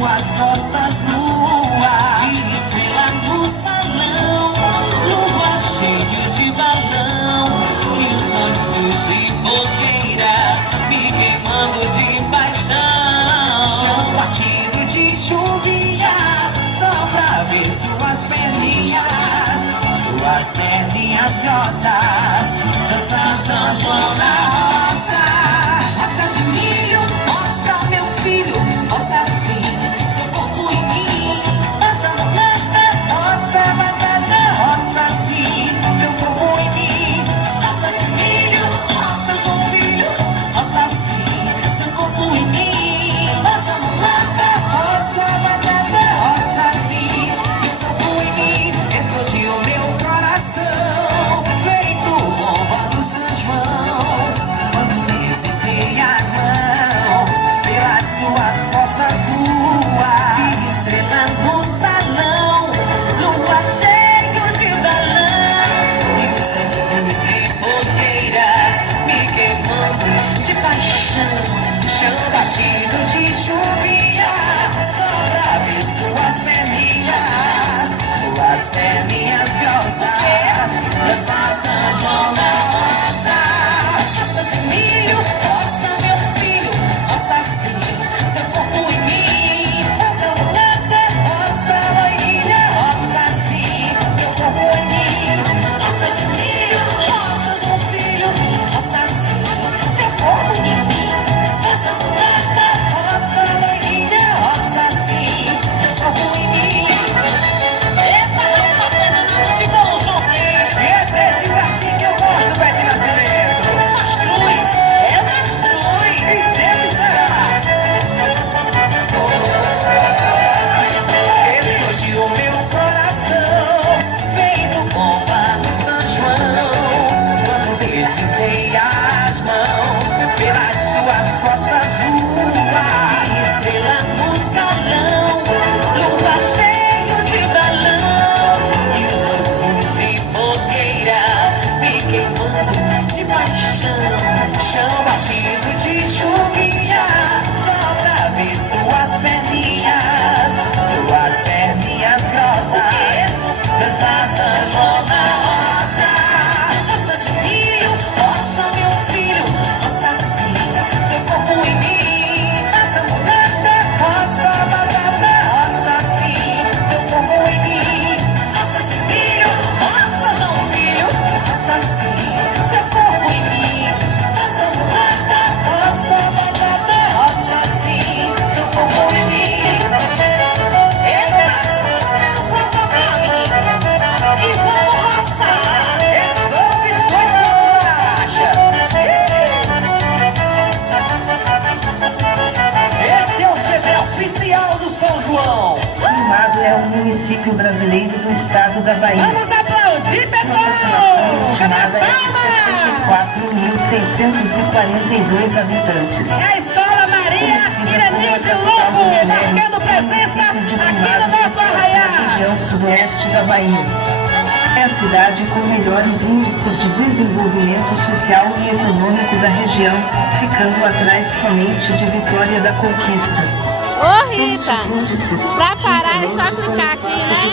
suas costas lua, e estrela no salão, lua cheio de balão, e os olhos de fogueira me queimando de paixão. Chão batido de chuvinha, só pra ver suas perninhas grossas, dançar São João na roça. Roça de milho, roça meu filho, roça sim, seu corpo em mim. Roça batata, roça sim, meu corpo em mim. Roça de milho, roça João filho, roça sim, seu corpo em mim. Roça batata, roça sim, meu corpo em mim. Explodiu meu coração, feito bomba do São João. Quando deslizei as mãos pelas suas costas, lua, e estrela no salão, lua cheio de balão, e os olhos de fogueira me queimando de paixão. Chão batido de chuvinha, só pra ver suas perninhas grossas, dançar São João na roça. Roça de milho, roça meu filho, roça sim, seu corpo em mim. Roça mulata, roça loirinha, roça sim, meu corpo em mim. Roça de milho, roça João filho, roça sim, seu corpo em mim. Roça mulata, roça loirinha, roça sim, meu corpo em mim. Chão batido de chuvinha, só pra ver suas perninhas grossas, dançar São João na roça. Roça de milho, roça meu filho, roça sim, seu corpo em mim. Roça mulata, roça batata, roça sim, meu corpo em mim. Roça de milho, roça João filho, roça sim, seu corpo em mim. É um município brasileiro do estado da Bahia. Vamos aplaudir, pessoal! Cadê as palmas? 4.642 habitantes. É a Escola Maria Iranil de Lobo, marcando presença aqui no nosso arraial. Região sudoeste da Bahia. É a cidade com melhores índices de desenvolvimento social e econômico da região, ficando atrás somente de Vitória da Conquista. Ô Rita, pra parar é só clicar aqui, né?